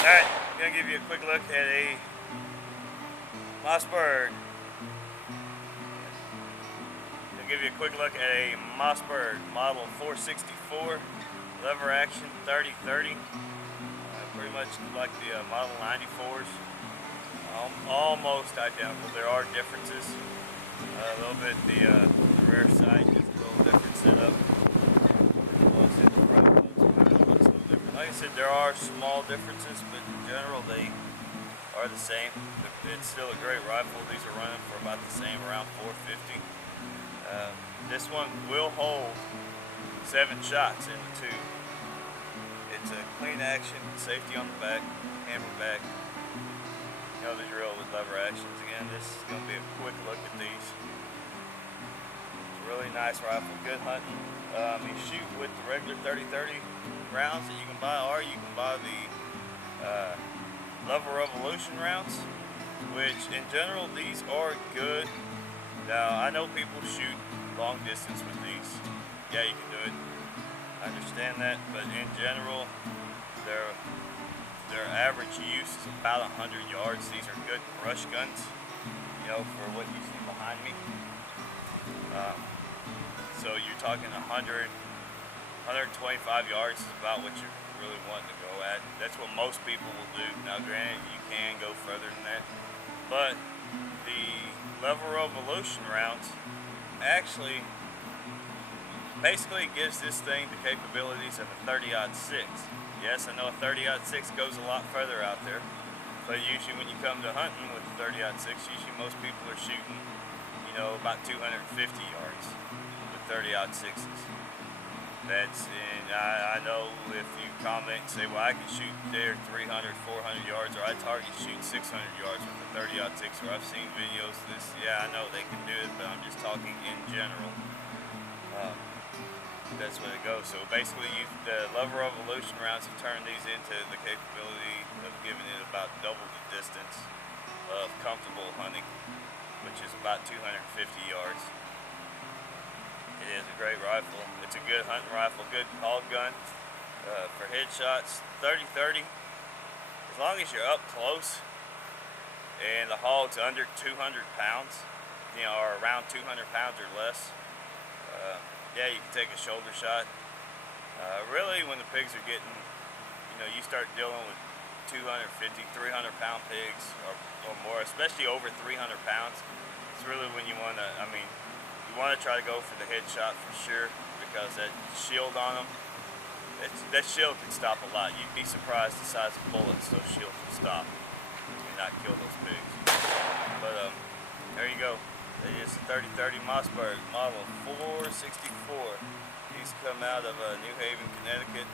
Alright, I'm going to give you a quick look at a Mossberg. I'll give you a quick look at a Mossberg model 464 lever action 3030. Pretty much like the model 94s. Almost identical. There are differences. A little bit the rear side is a little different setup. Close in the front looks a little different. Like I said, there are small differences, but in general they are the same. It's still a great rifle. These are running for about the same, around 450. This one will hold 7 shots in the tube. It's a clean action, safety on the back, hammer back. You know the drill with lever actions. Again, this is going to be a quick look at these. It's a really nice rifle, good hunting. You shoot with the regular 30-30 rounds that you can buy, or you can buy the Lever Revolution rounds, which in general these are good. Now I know people shoot long distance with these. Yeah, you can do it. I understand that, but in general, their average use is about 100 yards. These are good brush guns, you know, for what you see behind me. So you're talking 100, 125 yards is about what you're really wanting to go at. That's what most people will do. Now granted, you can go further than that, but the Lever Revolution rounds actually basically gives this thing the capabilities of a 30-06. Yes, I know a 30-06 goes a lot further out there, but usually when you come to hunting with a 30-06, usually most people are shooting, you know, about 250 yards with 30-06s. And I know if you comment and say, well, I can shoot there 300, 400 yards, or I target shoot 600 yards with a 30-06, or I've seen videos of this. Yeah, I know they can do it, but I'm just talking in general. That's when it goes. So basically, the Lever Revolution rounds have turned these into the capability of giving it about double the distance of comfortable hunting, which is about 250 yards. It is a great rifle. It's a good hunting rifle, good hog gun for headshots. 30-30. As long as you're up close and the hog's under 200 pounds, you know, or around 200 pounds or less. Yeah, you can take a shoulder shot. Really, when the pigs are getting, you know, you start dealing with 250, 300 pound pigs or more, especially over 300 pounds, it's really when you want to, I mean, you want to try to go for the headshot for sure, because that shield on them, that shield can stop a lot. You'd be surprised the size of bullets those shields will stop and not kill those pigs. But there you go. It is a 30-30 Mossberg model 464. These come out of New Haven, Connecticut.